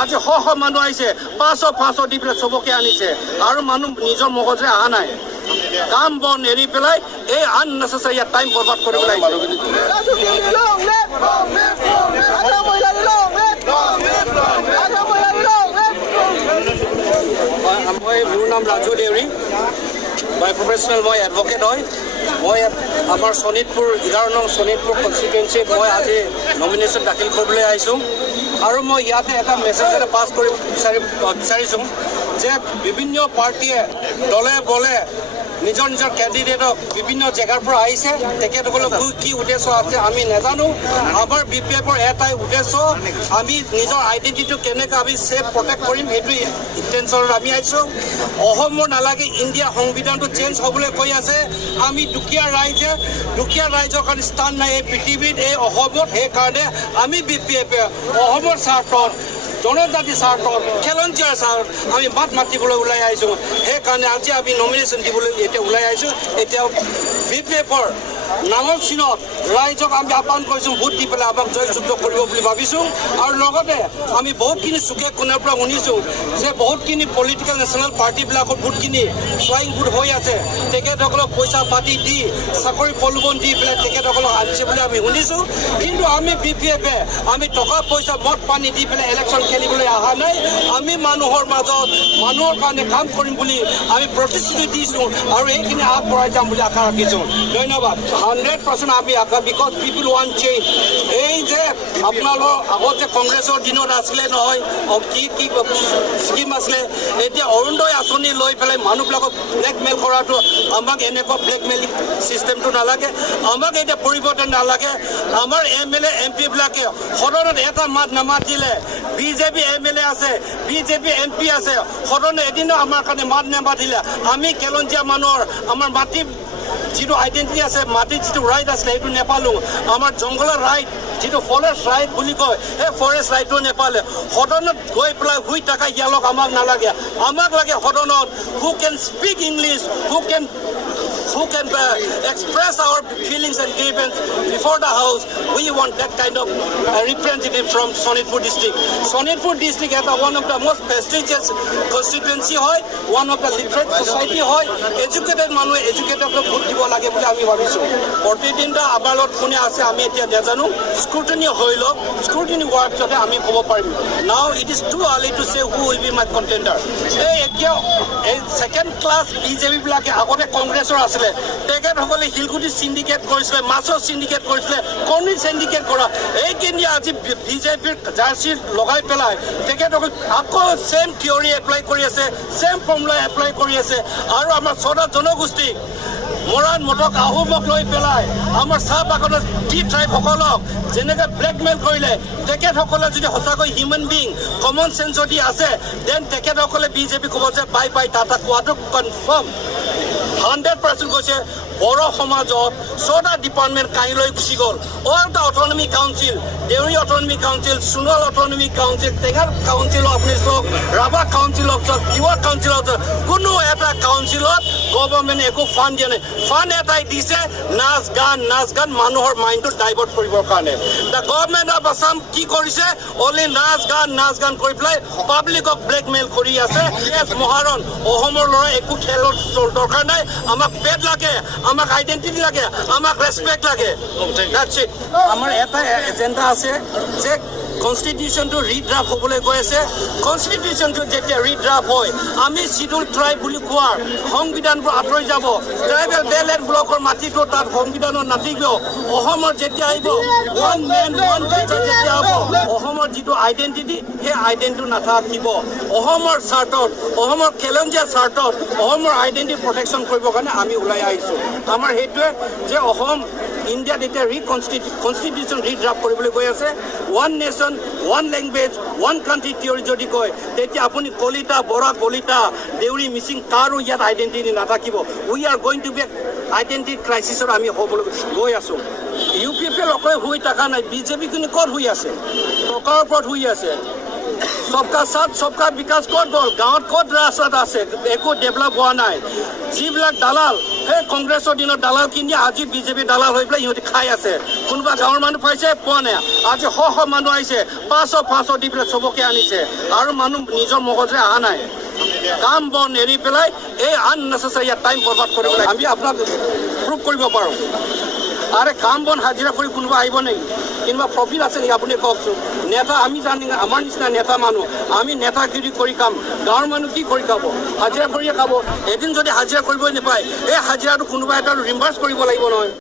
আজি শ মানুহ আহিছে 500 দি পেলাই চবকে আনিছে আৰু মানুহ নিজৰ মগজে অহা নাই কাম বন এৰি পেলাই এই আননেচেচাৰী টাইম বৰবাদ কৰিব লাগিছে মোৰ নাম ৰাজু দেউৰী বাই প্ৰফেশ্যনেল মই এডভকেট হয় মই আমাৰ শোণিতপুৰ 11 নং শোণিতপুৰ কনষ্টিটুৱেঞ্চিত মই আজি নমিনেশ্যন দাখিল কৰিবলৈ আহিছোঁ আৰু মই ইয়াতে এটা মেছেজ এটা পাছ কৰিব বিচাৰিছোঁ যে বিভিন্ন পাৰ্টিয়ে দলে বলে নিজৰ নিজৰ কেণ্ডিডেটক বিভিন্ন জেগাৰ পৰা আহিছে তেখেতসকলক কি উদ্দেশ্য আছে আমি নাজানো আমাৰ BPFৰ এটাই উদ্দেশ্য আমি নিজৰ আইডেণ্টিটিটো কেনেকৈ আমি ছেফ প্ৰটেক্ট কৰিম সেইটো ইণ্টেনশ্যনত আমি আহিছোঁ অসমৰ নালাগে ইণ্ডিয়া সংবিধানটো চেঞ্জ হ'বলৈ কৈ আছে আমি দুখীয়া ৰাইজৰ কাৰণে স্থান নাই এই পৃথিৱীত এই অসমত সেইকাৰণে আমি BPFে অসমৰ স্বাৰ্থত জনজাতি স্বাৰ্থত খিলঞ্জীয়াৰ স্বাৰ্থত আমি মাত মাতিবলৈ ওলাই আহিছোঁ সেইকাৰণে আজি আমি নমিনেশ্যন দিবলৈ এতিয়া ওলাই আহিছোঁ এতিয়া BPFৰ নাঙল চিনত ৰাইজক আমি আহ্বান কৰিছোঁ ভোট দি পেলাই আমাক জয়যুক্ত কৰিব বুলি ভাবিছোঁ আৰু লগতে আমি বহুতখিনি চুকে কোণৰ পৰা শুনিছোঁ যে বহুতখিনি পলিটিকেল নেশ্যনেল পাৰ্টিবিলাকত বহুতখিনি ফ্লাইং ভোট হৈ আছে তেখেতসকলক পইচা পাতি দি চাকৰি প্ৰলোভন দি পেলাই তেখেতসকলক আনিছে বুলি আমি শুনিছোঁ কিন্তু আমি BPFে আমি টকা পইচা মদ পানী দি পেলাই ইলেকশ্যন খেলিবলৈ অহা নাই আমি মানুহৰ মাজত মানুহৰ কাৰণে কাম কৰিম বুলি আমি প্ৰতিশ্ৰুতি দিছোঁ আৰু এইখিনি আগবঢ়াই যাম বুলি আশা ৰাখিছোঁ ধন্যবাদ 100% আমি আশা বিকজ পিপুল ওৱান্ট চেঞ্জ এই যে আপোনালোকৰ আগত যে কংগ্ৰেছৰ দিনত আছিলে নহয় কি স্কিম আছিলে এতিয়া অৰুণোদয় আঁচনি লৈ পেলাই মানুহবিলাকক ব্লেকমেইল কৰাটো আমাক এনেকুৱা ব্লেকমেইলিং চিষ্টেমটো নালাগে আমাক এতিয়া পৰিৱৰ্তন নালাগে আমাৰ MLA MP-বিলাকে সদনত এটা মাত নামাতিলে বিজেপি MLA আছে বিজেপি MP আছে সদনে এদিনো আমাৰ কাৰণে মাত নামাতিলে আমি খিলঞ্জীয়া মানুহৰ আমাৰ মাটি যিটো আইডেণ্টিটি আছে মাটিৰ যিটো ৰাইট আছিলে সেইটো নেপালোঁ আমাৰ জংঘলৰ ৰাইট যিটো ফৰেষ্ট ৰাইট বুলি কয় সেই ফৰেষ্ট ৰাইটটো নেপালে সদনত গৈ পেলাই শুই থকা ইয়ালোক আমাক নালাগে আমাক লাগে সদনত who can speak English who can express our feelings and grievances before the house. We want that kind of representative from Sonitpur district. Sonitpur district is one of the most prestigious constituency, one of the literate society, educated manu, educated vote দিব লাগে বুলি আমি ভাবিছোঁ প্ৰতিদিনটা আমাৰ লগত কোনে আছে আমি এতিয়া নাজানো স্ক্ৰুটিনি হৈ লওক স্ক্ৰুটিনি হোৱাৰ পিছতে আমি ক'ব পাৰিম now it is too early to say who will be মাই কণ্টেণ্ডাৰ এই এতিয়া এই ছেকেণ্ড ক্লাছ বিজেপিবিলাকে আগতে কংগ্ৰেছৰ আছিলে তেখেতসকলে শিলগুটি চিণ্ডিকেট কৰিছিলে মাছৰ চিণ্ডিকেট কৰিছিলে কণী চিণ্ডিকেট কৰা এইখিনি আজি বিজেপিৰ জাৰ্চি লগাই পেলাই তেখেতসকলে আকৌ ছেম থিয়ৰী এপ্লাই কৰি আছে ছেম ফৰ্মুলা এপ্লাই কৰি আছে আৰু আমাৰ ছটা জনগোষ্ঠী মৰাণ মটক আহোমক লৈ পেলাই আমাৰ চাহ বাগানৰ টি ট্ৰাইবসকলক যেনেকৈ ব্লেকমেইল কৰিলে তেখেতসকলে যদি সঁচাকৈ হিউমেন বিং কমন চেঞ্চ যদি আছে দেন তেখেতসকলে বিজেপি ক'ব যে বাই বাই টাটা কোৱাটো কনফাৰ্ম 100% কৈছে বড়ো সমাজত ছটা ডিপাৰ্টমেণ্ট কাহিলৈ গুচি গ'ল all the autonomy council Deori autonomy council Sonowal autonomy council টেঙাৰ কাউন্সিলক আপুনি চাওক ৰাভা কাউন্সিলক চাওক তিৱা কাউন্সিলক চাওক কোনো এটা কাউন্সিলত গভৰ্ণমেণ্টে একো ফাণ্ড দিয়া নাই ফাণ্ড এটাই দিছে নাচ গান মানুহৰ মাইণ্ডটো ডাইভাৰ্ট কৰিবৰ কাৰণে দ্য গভৰ্ণমেণ্ট অফ আছাম কি কৰিছে অনলি নাচ গান কৰি পেলাই পাব্লিকক ব্লেকমেইল কৰি আছে এছ মহাৰণ অসমৰ ল'ৰা একো খেলৰ দৰকাৰ নাই আমাক পেড লাগে আমাক আইডেণ্টিটি লাগে আমাক ৰেচপেক্ট লাগে আমাৰ এটা এজেণ্ডা আছে যে কনষ্টিটিউশ্যনটো ৰিড্ৰাফ্ট হ'বলৈ গৈ আছে কনষ্টিটিউশ্যনটো যেতিয়া ৰিড্ৰাফ্ট হয় আমি চিডুল ট্ৰাইব বুলি কোৱাৰ সংবিধানবোৰ আঁতৰি যাব ট্ৰাইবেল বেলেগ ব্লকৰ মাটিটো তাত সংবিধানত নাথাকিব অসমৰ যেতিয়া আহিব ওৱান মেন ওৱান টিচাৰ যেতিয়া হ'ব অসমৰ যিটো আইডেণ্টিটি সেই আইডেণ্টিটি নাথাকিব অসমৰ স্বাৰ্থত অসমৰ খিলঞ্জীয়া স্বাৰ্থত অসমৰ আইডেণ্টিটি প্ৰটেকশ্যন কৰিবৰ কাৰণে আমি ওলাই আহিছোঁ আমাৰ সেইটোৱে যে অসম ইণ্ডিয়াত এতিয়া কনষ্টিটিউশ্যন ৰিড্ৰাফ্ট কৰিবলৈ গৈ আছে one nation one language one country theory যদি কয় তেতিয়া আপুনি কলিতা বৰা কলিতা দেউৰী মিচিং কাৰো ইয়াত আইডেণ্টিটি নাথাকিব we are going to be identity ক্ৰাইচিছত আমি হ'বলৈ গৈ আছোঁ UPF অকলে শুই থকা নাই বিজেপি কিন্তু ক'ত শুই আছে টকাৰ ওপৰত শুই আছে সবকা সাথ সবকা বিকাশ ক'ত গ'ল গাঁৱত ক'ত ৰাস্তাত আছে একো ডেভেলপ হোৱা নাই যিবিলাক দালাল সেই কংগ্ৰেছৰ দিনত দালাল কিনি আজি বিজেপি দালাল হৈ পেলাই সিহঁতি খাই আছে কোনোবা গাঁৱৰ মানুহ পাইছে পোৱা নাই আজি শ মানুহ আহিছে 500 দি পেলাই চবকে আনিছে আৰু মানুহ নিজৰ মগজে অহা নাই কাম বন এৰি পেলাই এই আননেচেচাৰী টাইম বৰবাদ কৰি পেলাই আমি আপোনাক প্ৰুভ কৰিব পাৰোঁ আৰে কাম বন হাজিৰা কৰে কোনোবা আহিব নেকি কিংবা প্ৰফিট আছে নেকি আপুনি কওকচোন নেতা আমি জানি আমাৰ নিচিনা নেতা মানুহ আমি নেতাগিৰি কৰি কাম গাঁৱৰ মানুহ কি কৰি খাব হাজিৰা কৰিয়ে খাব এদিন যদি হাজিৰা কৰিবই নাপায় এই হাজিৰাটো কোনোবা এটা ৰিম্বাৰ্চ কৰিব লাগিব নহয়